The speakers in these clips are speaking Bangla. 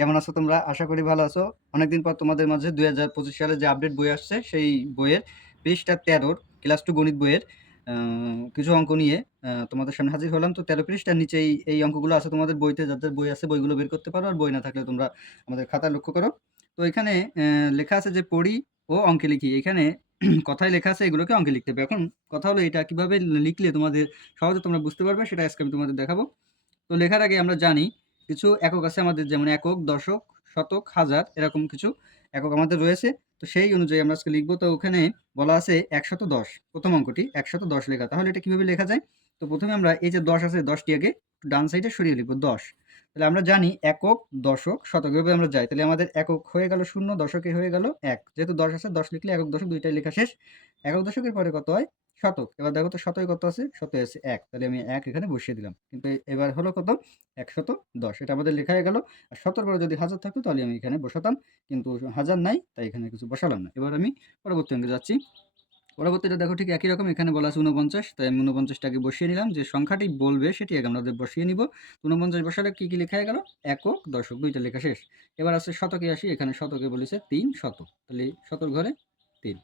কেমন আছো তোমরা? আশা করি ভালো আছো। অনেকদিন পর তোমাদের মাঝে ২০২৫ সালে যে আপডেট বই আসছে, সেই বইয়ের পৃষ্ঠা ১৩ ক্লাস 2 গণিত বইয়ের আ কিছু অঙ্ক নিয়ে তোমাদের সামনে হাজির হলাম। তো ১৩ পৃষ্ঠার নিচেই এই অঙ্কগুলো আছে তোমাদের বইতে। যাদের বই আছে বইগুলো বের করতে পারো। আর বই না থাকলে তোমরা আমাদের খাতায় লক্ষ্য করো। তো এখানে লেখা আছে যে পড়ি ও অঙ্কে লিখি। এখানে কথায় লেখা আছে এগুলোকে অঙ্কে লিখতে হবে। এখন কথা হলো এটা কিভাবে লিখলে তোমাদের সহজে তোমরা বুঝতে পারবে সেটা আজকে আমি তোমাদের দেখাবো। তো লেখার আগে আমরা জানি কিছু একক আছে আমাদের, যেমন একক, দশক, শতক, হাজার, এরকম কিছু একক আমাদের রয়েছে। তো সেই অনুযায়ী আমরা আজকে লিখবো। তো ওখানে বলা আছে ১১০, প্রথম অঙ্কটি ১১০ লেখা। তাহলে এটা কিভাবে লেখা যায়? তো প্রথমে আমরা এই যে ১০ আছে ১০টি আগে ডান সাইডে সরিয়ে লিখবো ১০। তাহলে আমরা জানি একক, দশক, শতক, এভাবে আমরা যাই। তাহলে আমাদের একক হয়ে গেল ০, দশকে হয়ে গেল ১। যেহেতু ১০ আছে ১০ লিখলে একক দশক দুইটাই লেখা শেষ। একক দশকের পরে কত হয়? শতক। এবার দেখো তো শতকে কত আছে? শতকে আছে ১। তাহলে আমি ১ এখানে বসিয়ে দিলাম। কিন্তু এবার হলো কত? ১১০। এটা আমাদের লেখা হয়ে গেল। আর শতর পরে যদি হাজার থাকতো তাহলে আমি এখানে বসাতাম। কিন্তু হাজার নাই, তাই এখানে কিছু বসালাম না। এবার আমি পরবর্তী অঙ্কে যাচ্ছি। পরবর্তীটা দেখো ঠিক একই রকম। এখানে বলা আছে ৪৯, তাই আমি ৪৯ টাকে বসিয়ে নিলাম। যে সংখ্যাটি বলবে সেটি আগে আমাদের বসিয়ে নিব। ৪৯ বসালে কি লেখা হয়ে গেল? একক, দশক, ২ টা লেখা শেষ। এবার আছে শতকে আসি। এখানে শতকে বলেছে ৩ শত। তাহলে শতর ঘরে ৩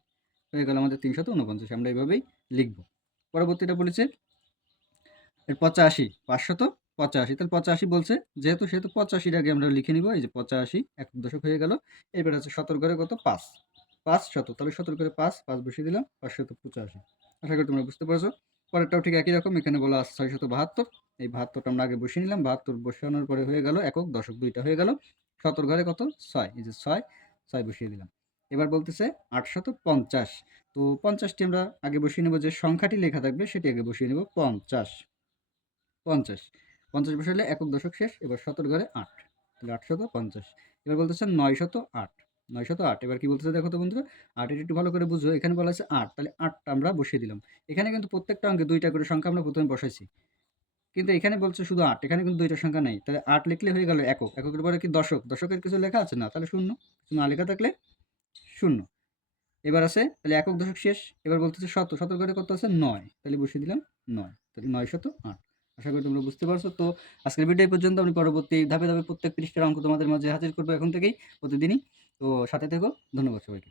হয়ে গেল আমাদের ৩৪৯। আমরা এভাবেই লিখব। পরবর্তীটা বলেছে এর ৮৫, ৫৮৫। তাহলে ৮৫ বলছে, যেহেতু সেহেতু ৮৫ আগে আমরা লিখে নিব। এই যে ৮৫ একক দশক হয়ে গেল। এরপর আছে শতর ঘরে কত? ৫। ৫ শত। তাহলে শতর ঘরে ৫, ৫ বসিয়ে দিলাম। ৫৮৫। আশা করি তোমরা বুঝতে পারছো। পরেরটাও ঠিক একই রকম। এখানে বলা আছে ৬৭২। এই ৭২টা আমরা আগে বসিয়ে নিলাম। ৭২ বসানোর পরে হয়ে গেল একক, দশক, ২ টা হয়ে গেল। শতর ঘরে কত? ৬। এই যে ৬, ৬ বসিয়ে দিলাম। এবার বলতেছে ৮৫০। তো ৫০টি আমরা আগে বসিয়ে নেব। যে সংখ্যাটি লেখা থাকবে সেটি আগে বসিয়ে নেব। ৫০, ৫০। ৫০ বসাইলে একক দশক শেষ। এবার শতর ঘরে ৮। তাহলে ৮৫০। এবার বলতেছে ৯০৮। ৯০৮। এবার কি বলতেছে দেখো তো বন্ধুরা? ৮ এর একটু ভালো করে বুঝো। এখানে বলা আছে ৮। তাহলে ৮ টা আমরা বসিয়ে দিলাম। এখানে কিন্তু প্রত্যেকটা অঙ্কে ২ টা করে সংখ্যা আমরা প্রথমে বসাইছি। কিন্তু এখানে বলছে শুধু ৮। এখানে কিন্তু ২ টা সংখ্যা নাই। তাহলে ৮ লিখলে হয়ে গেল একক। এককের পরে কি দশক? দশকের কিছু লেখা আছে? না। তাহলে ০। কিছু না লেখা থাকলে ০। এবার আছে তাহলে একক দশক শেষ। এবার বলতেছে শত। শতর ঘরে কত আছে? ৯। তাহলে বসিয়ে দিলাম ৯। তাহলে ৯০৮। আশা করি তোমরা বুঝতে পারছো। তো আজকের ভিডিও এই পর্যন্ত। আমি পরবর্তী ধাপে ধাপে প্রত্যেক পৃষ্ঠার অঙ্ক তোমাদের মাঝে হাজির করব এখন থেকেই, প্রতিদিনই। তো সাথে থেকো। ধন্যবাদ সবাইকে।